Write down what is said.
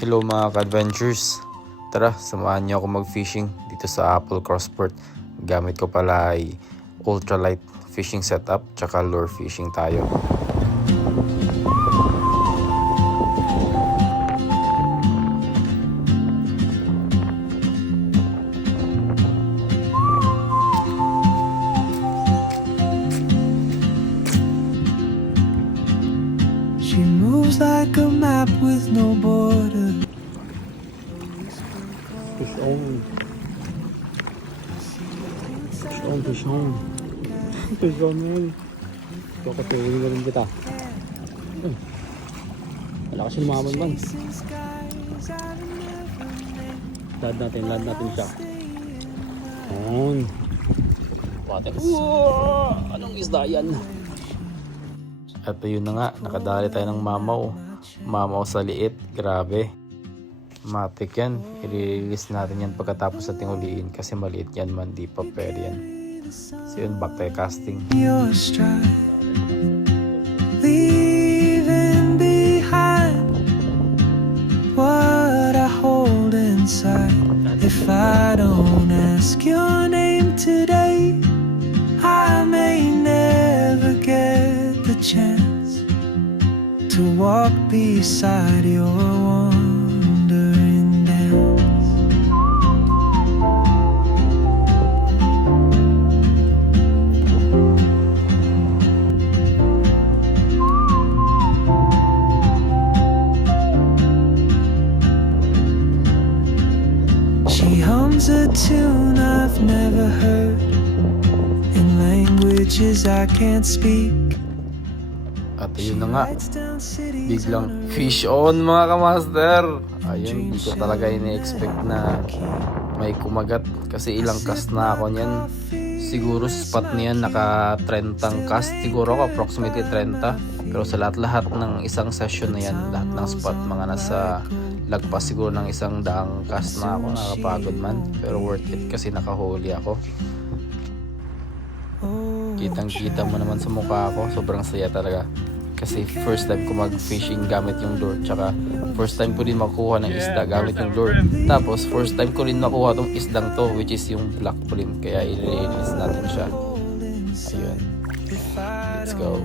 Hello mga ka-adventures. Tara, samahan niyo ako mag-fishing dito sa Apple Crossport. Gamit ko pala ay ultralight fishing setup tsaka lure fishing tayo. She moves like a map with no border. Fish on. Fish on, fish on. Fish on yan. Kakatuloy na rin kita. Wala kasi lumaman man. Lad natin siya. On. Bate. Anong isda yan? At yun na nga, nakadali tayo ng mamaw. Mamaw sa liit, grabe. Matik yan, i-release natin yan pagkatapos natin huliin kasi maliit yan man, di pa pwede yan. So yun, back tayo casting. Your stride, leaving behind what I hold inside. If I don't ask your name today, I may never get the chance to walk beside your wandering dance. She hums a tune I've never heard in languages I can't speak. At yun na nga, biglang fish on mga kamaster. Ayun, di ko talaga ini-expect na may kumagat kasi ilang cast na ako niyan. Siguro spot niyan naka 30 cast, siguro ako approximately 30. Pero sa lahat-lahat ng isang session na yan, lahat ng spot mga nasa lagpas siguro ng 100 cast na ako. Nakapagod man, pero worth it kasi nakahuli ako. Kitang-kita mo naman sa mukha ko, sobrang saya talaga. Kasi first time ko mag-fishing gamit yung lure. Tsaka first time ko din makuha ng isda gamit yung lure. Tapos first time ko rin makuha tong isdang to, which is yung black brim. Kaya i-release natin siya. Ayun. Let's go.